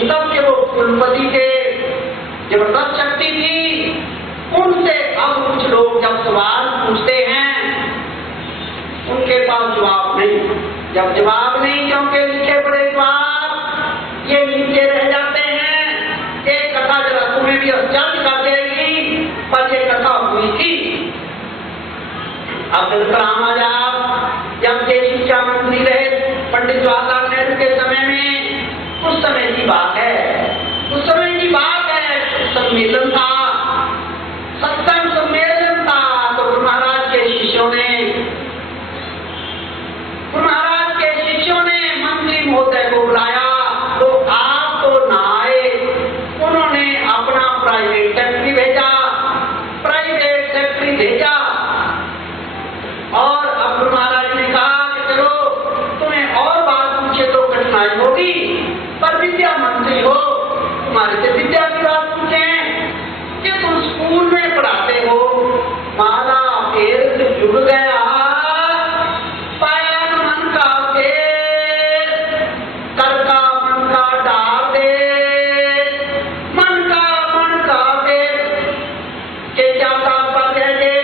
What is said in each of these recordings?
इन सब के वो कुलपति के जबरदस्त शक्ति थी। उनसे अब कुछ लोग जब सवाल पूछते हैं उनके पास जवाब नहीं। जब जवाब नहीं, क्योंकि लिखे पड़े जवाब ये नीचे रह जाते हैं। एक कथा जरा तुम्हें भी आश्चर्य कर देगी, पर ये कथा हुई थी अब्दुल कलाम आजाद जब देश शिक्षा मंत्री रहे पंडित जवाहरलाल नेहरू के समय में, उस समय की बात है। उस समय की बात है, सम्मेलन था, सत्संग सम्मेलन था। तो गुरु महाराज के शिष्यों ने मंत्री महोदय को बुलाया। तो आप तो ना आए, उन्होंने अपना प्राइवेट सेक्रेटरी भेजा और अब गुरु महाराज ने कहा कि चलो तुम्हें और बात पूछे तो कठिनाई होगी, पर विद्या मंत्री हो, तुम्हारे से विद्या की बात पूछें कि तुम स्कूल में पढ़ाते हो। माला फेर जुड़ गया, पाया मन का फेर, कर का मन का डाल दे, मन का फेर के क्या तात्पर्य है।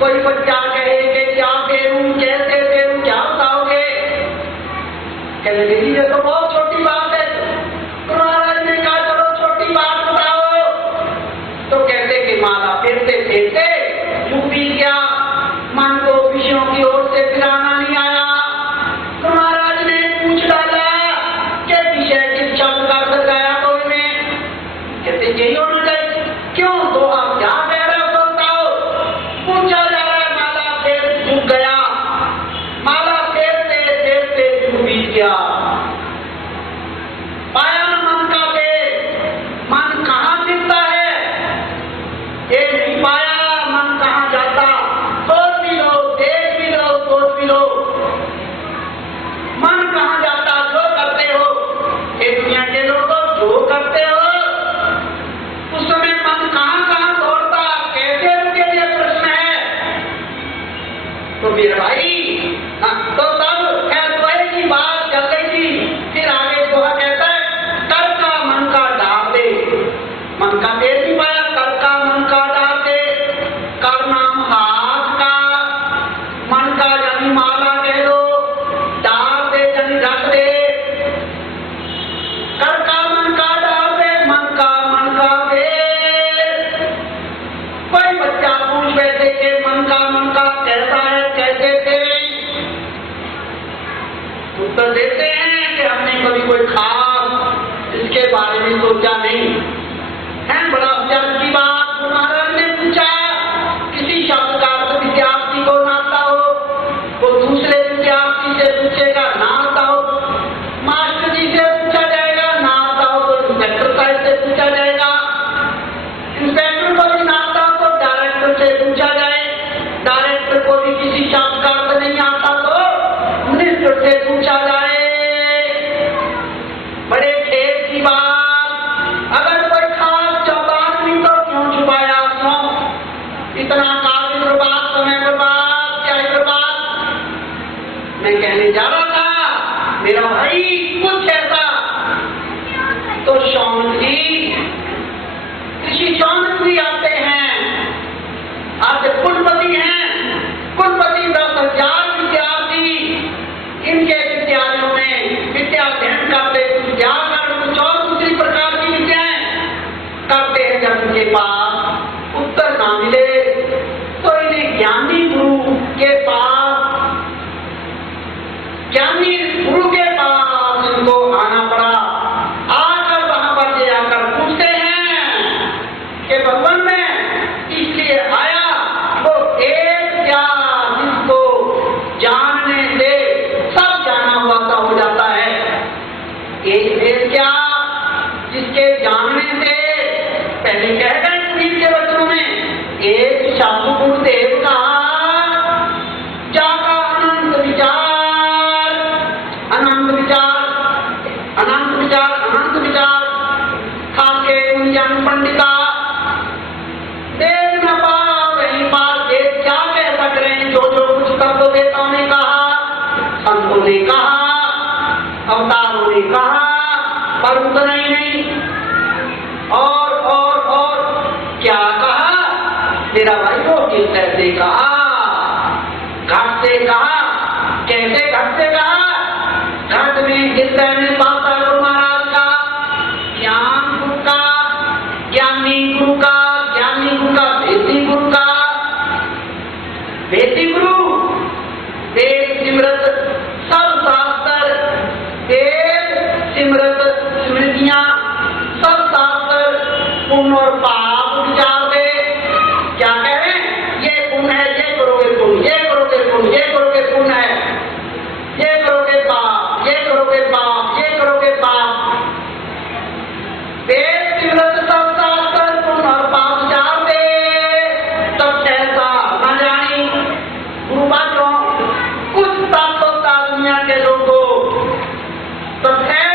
कोई बच्चा कहे कि क्या फेरूं, कैसे फेरूं, क्या बताओगे? कहने लगी ये तो बहुत छोटी बात है। गुरु महाराज ने कहा चलो छोटी बात बताओ। तो कहते कि माला फेरते फेरते यूपी गया, मन को विषयों की ओर से फिराना नहीं आया। गुरु महाराज ने पूछ डाला कि विषय किस शब्द का अर्थ लगाया तो इन्हें? कहते यही होना चाहिए। क्यों? तो आप क्या कह रहे हो बताओ। पूछा जा रहा है, माला फेर झुक गया, माला फेरते फेरते डूबी गया, पाया मन का फेर। मन कहाँ गिरता है ये नहीं पाया, मन कहाँ जाता। सोच भी लो, देख भी लो, सोच भी लो, मन कहाँ जाता। जो करते हो ये दुनिया के लोग जो करते हो, उस समय मन कहाँ कहाँ दौड़ता, कैसे रुके, ये प्रश्न है। तो मेरे भाई तो तब खैर द्वय की बात चल रही थी। फिर आगे दोहा कहता है कर का मन का डाल दे। मन का पेड़ नहीं पाया, कर का मन का डाल दे। कर नाम हाथ का, मन का यानी माला कह दो, डाल दे यानी रख दे। कर का मन का डाल दे, मन का पेड़। कोई बच्चा पूछ बैठे कि मन का कैसा है, कैसे थे? उत्तर देते हैं कि हमने कभी कोई खास इसके बारे में सोचा नहीं है। बड़ा आश्चर्य की बात। गुरु महाराज ने पूछा किसी शब्द का अर्थ विद्यार्थी को ना आता हो, वो दूसरे विद्यार्थी से पूछेगा ना आता हो, मास्टर जी से पूछा जाएगा ना आता हो, तो इंस्पेक्टर साहब से पूछा जाएगा, इंस्पेक्टर को भी ना आता हो तो डायरेक्टर से पूछा जाए, डायरेक्टर को भी किसी शब्द का अर्थ नहीं आता तो मिनिस्टर से पूछा जाए। बड़े खेत की बात। अगर कोई खास चौपाट नहीं तो क्यों छुपाया, क्यों इतना काफी बर्बाद, समय बर्बाद, क्या बर्बाद। मैं कहने जा रहा था मेरा भाई कुछ ऐसा। तो शौनक जी, ऋषि शौनक जी आते हैं, आज कुलपति हैं, कुलपति 10,000 विद्यार्थी, इनके विद्यालयों में विद्या अध्ययन करते, कुछ और दूसरी प्रकार की विद्याएं करते हैं। जब उनके पास उत्तर ना मिले तो इन्हें ज्ञानी गुरु के पास इनको आना पड़ा। आकर वहां पर ले आकर पूछते हैं कि भगवान में इसलिए आया वो एक क्या जिसको जानने से सब जाना हुआ सा हो जाता है। एक भेद क्या जिसके जानने से, पहले कह गए पुनीत के वचनों में, एक शब्द गुरुदेव का जाका अनंत विचार, अनंत विचार, अनंत विचार, अनंत विचार, खाके मुनिजन पंडिता देव न पाप नहीं पाप। क्या कह सक रहे हैं? जो जो कुछ तत्व देवताओं ने कहा, संतों ने कहा, अवतारों ने कहा, और उतना ही नहीं, और क्या कहा मेरा भाई? वो किस तरह से कहा, घट से कहा। कैसे घट से कहा? घट में हृदय में बाबा गुरु महाराज का ज्ञान गुरु का, ज्ञानी गुरु का, ज्ञानी गुरु का, भेदी गुरु का। भेदी गुरु वेद सिमरत सब शास्त्र, वेद सिमरत स्मृतियां सब शास्त्र पुण्य और पाप विचार दे। क्या कह रहे हैं? ये पुण्य है, ये करोगे पुण्य, ये करोगे पुण्य, ये करोगे पुण्य है, ये करोगे पाप, ये करोगे पाप, ये करोगे पाप। वेद सिमरत सब शास्त्र पुण्य और पाप विचार दे, तब कैसा न जानी गुरु बातों कुछ तत्व होता दुनिया के लोगों। तो है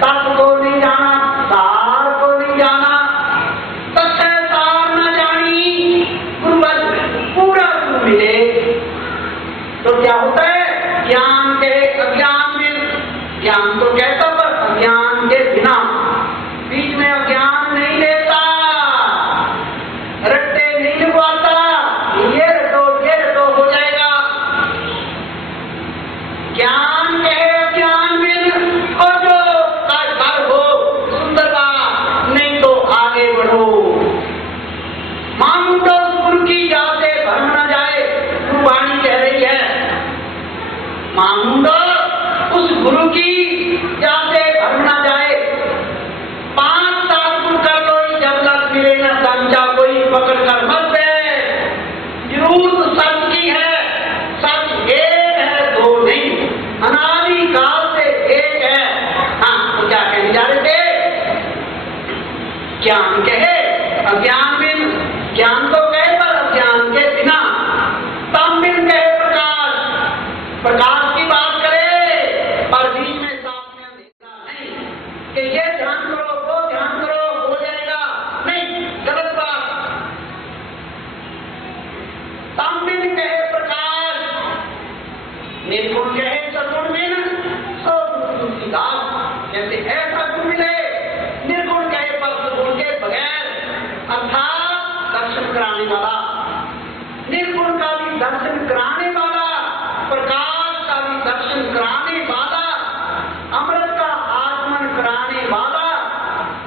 तत्व को नहीं जाना, सार को नहीं जाना, तथ्य सार न जानी गुरु पूरा गुरु मिले तो क्या होता है? ज्ञान के अज्ञान में, ज्ञान तो कहता पर अज्ञान के बिना, बीच में अज्ञान नहीं लेता, रट्टे नहीं लगवाता, ये रटो हो जाएगा। ज्ञान के अज्ञान में और जो घर हो सुंदर बात, नहीं तो आगे बढ़ो। मामुंडो गुरु की याद से भर न जाए, गुरुवाणी कह रही है। मामुंडो उस गुरु की याद से भर न जाए। 5 साल गुरु कर लो, जब तक मिले न समझा कोई पकड़ कर मत दे। जरूर सच की है, सच एक है, दो नहीं, अनादि काल से एक है। हाँ, तो क्या कहने जा रहे थे? ज्ञान कहे अज्ञान में, ज्ञान तो कहे पर अज्ञान के बिना। तम बिन कहे प्रकाश, प्रकाश की बात करे पर बीच में साथ में अंधेरा नहीं कि ये ध्यान करो, वो ध्यान करो, हो जाएगा, नहीं, गलत बात। तम बिन कहे प्रकाश, निर्गुण कहे सगुण बिन सो दूसरी दास। जैसे ऐसा गुरु मिले निर्गुण कहे पर सगुण के बगैर, अर्थात दर्शन कराने वाला, निर्गुण का भी दर्शन कराने वाला, प्रकाश का भी दर्शन कराने वाला, अमृत का आगमन कराने वाला।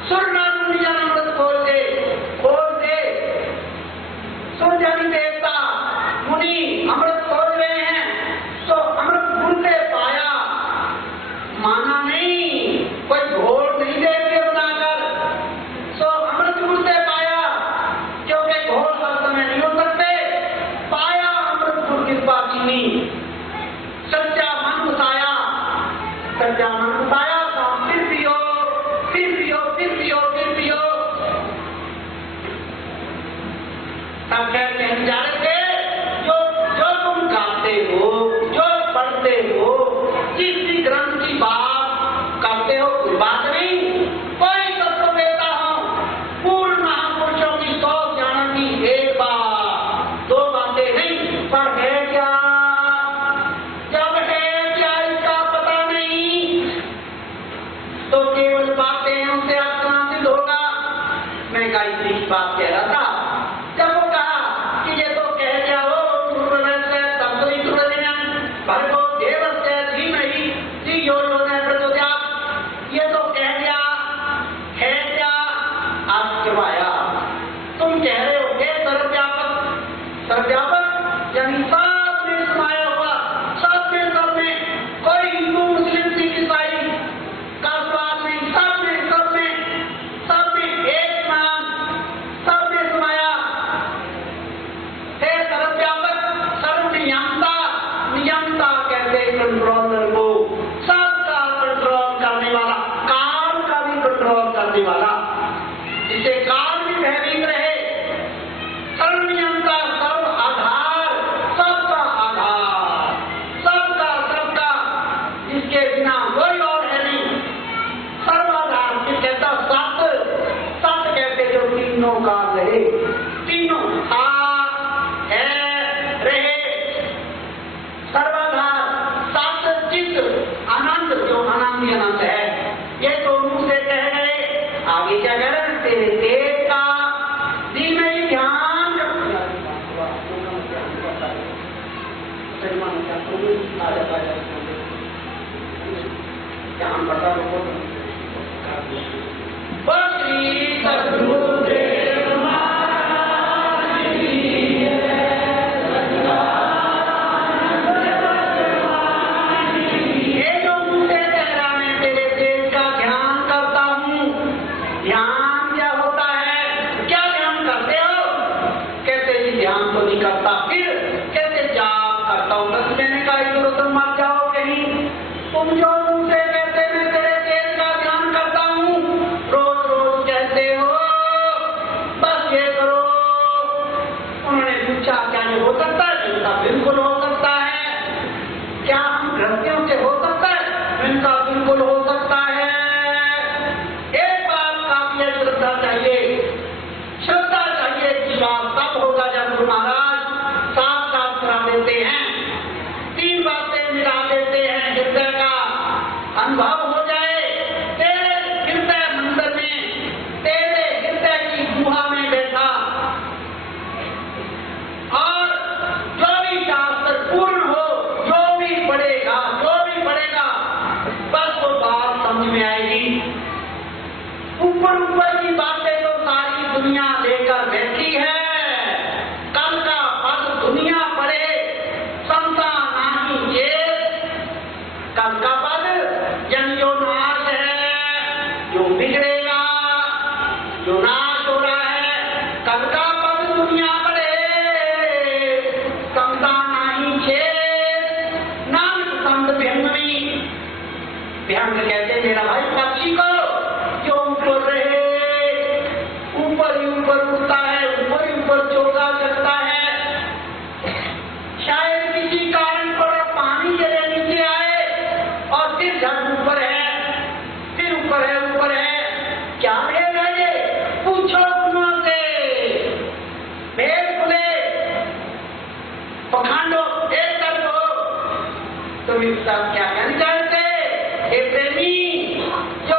सुरनारायण अमृत खोल दे, सुरजानी देवता मुनि अमृत खोल रहे हैं, तो अमृत गुण से पाया, माना नहीं, कोई घोल नहीं दे के बनाकर, सो अमृत गुण से पाया, क्योंकि घोल हर समय नहीं हो सकते। पाया अमृत गुण कृपा चीनी, सच्चा मन बताया, सच्चा मन बताया, तो फिर पियो, फिर पियो, फिर पियो, फिर पियो। तब कहने जा रहे थे, जो तुम गाते हो, जो पढ़ते हो, जिस भी ग्रंथ की बात करते हो, कोई बात नहीं, कोई तत्व देता हूं, पूर्ण महापुरुषों की 100 ज्ञान की एक बात, 2 बातें नहीं, पर है क्या? जब है क्या इसका पता नहीं, तो केवल बातें हैं, उनसे आप कहां सिद्ध होगा? मैं गायत्री की बात कह रहा था, जब वो कहा ध्यान पड़ता लोगों को। श्री सद्गुरुदेव महाराज की ये जो मुझे चेहरा में तेरे तेज का ध्यान करता हूँ, ध्यान क्या होता है? क्या ध्यान करते हो? कहते ही ध्यान तो नहीं करता, फिर कहते जाप करता हूँ। बस मैंने कहा इधर उधर मत जाओ कहीं, तुम जो मुझसे कहते मैं तेरे तेज का ध्यान करता हूँ, रोज रोज कहते हो, बस ये करो। उन्होंने पूछा क्या ये हो सकता है? इनका बिल्कुल हो सकता है। क्या हम गृहस्थियों से हो सकता है? इनका बिल्कुल हो सकता है। एक बात का भी श्रद्धा चाहिए, श्रद्धा चाहिए, विश्वास तब होगा जब गुरु महाराज साफ साफ करा देते हैं, तीन बातें मिला देते हैं, हृदय का अनुभव हो जाए। तेरे हृदय मंदिर में, तेरे हृदय की गुहा में बैठा और जो भी शास्त्र पूर्ण हो, जो भी पढ़ेगा, बस वो बात समझ में आएगी। ऊपर ऊपर की बातें तो सारी दुनिया लेकर बैठी है। कल का पद दुनिया पढ़े, समता नहीं ये कल का पद यानी जो नाश है, जो बिगड़ेगा, जो नाश हो रहा है, कल का पद दुनिया पढ़े, समता नहीं छेद नानक संत व्यंगमी। व्यंग कहते मेरा भाई पक्षी को जो ऊपर रहे, ऊपर ही ऊपर उड़ता है, ऊपर ही ऊपर चोगा करता है, शायद किसी कारण पर पानी जले नीचे आए और फिर जब ऊपर है, फिर ऊपर है, क्या भेद है ये? पूछो गुरुओं से, भेद खुले, पखांडो, एक कर दो। तुम इस सब क्या कहना चाहते? हे प्रेमी, जो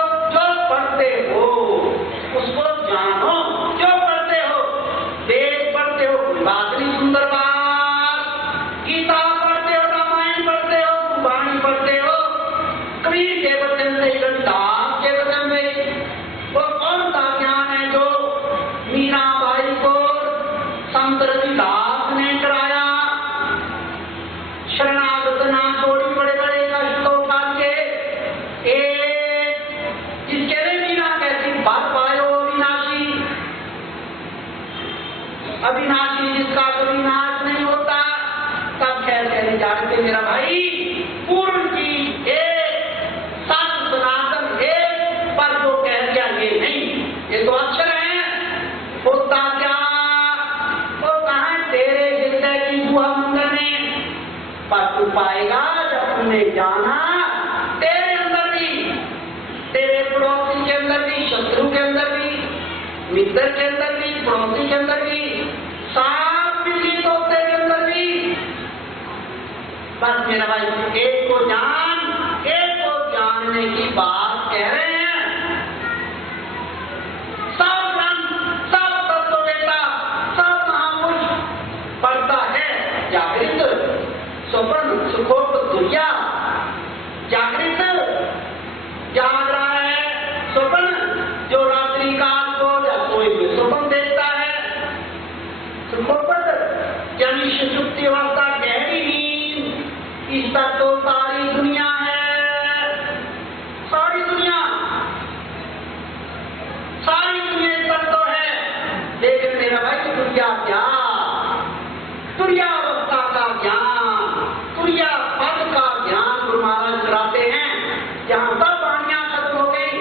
पढ़ते हो उसको जानो, जो पढ़ते हो, वेद पढ़ते हो, बात नहीं, सुंदर बात, गीता पढ़ते हो, रामायण पढ़ते हो, वाणी पढ़ते हो, कबीर के वचन से, रविदास के वचन से, वो कौन सा ज्ञान है जो मीराबाई को संत रविदास ने कराया? शरणागत ना छोड़ी बड़े बड़े कष्ट उठा के, जिसके लिए मीरा कहती बात पायो अविनाशी, जिसका कभी नाश नहीं होता, सब खैर कहने जानते मेरा भाई। पूर्ण चीज एक, सत्य सनातन एक, पर जो कह दिया ये नहीं, ये तो अक्षर है। होता क्या? होता है तेरे हृदय की गुहा मंदिर में, पर तू पाएगा जब तुमने जाना, तेरे अंदर भी, तेरे पड़ोसी के अंदर भी, शत्रु के अंदर भी, मित्र के अंदर भी, पड़ोसी के अंदर भी, साफ बिल्ली तोते के अंदर भी, बस मेरा भाई एक को जान, एक को जानने की बात कह रहे हैं। सब ग्रंथ, सब तत्व बेटा, सब महापुरुष पढ़ता है। जागृत स्वप्न सुखोप दुनिया, जागृत जाग रहा है, स्वप्न जो रात्रि काल को या सोए हुए स्वप्न देखता है, सुखोपद यानी सुषुप्ति अवस्था, गहरी नींद, इस तक तो सारी दुनिया है, सारी दुनिया इस तक तो है। लेकिन मेरा भाई दुनिया क्या? तुरिया अवस्था का ज्ञान, तुरिया पद का ज्ञान गुरु महाराज कराते हैं। जहां सब वाणियां खत्म हो गई,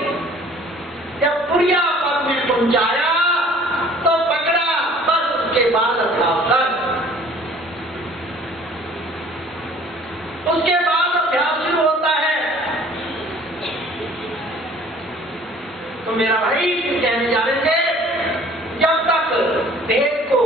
जब तुरिया पद में पहुंचाया तो पकड़ा, बस उसके बाद अभ्यास कर, उसके बाद अभ्यास शुरू होता है। तो मेरा भाई कहने जा रहे थे, जब तक वेद को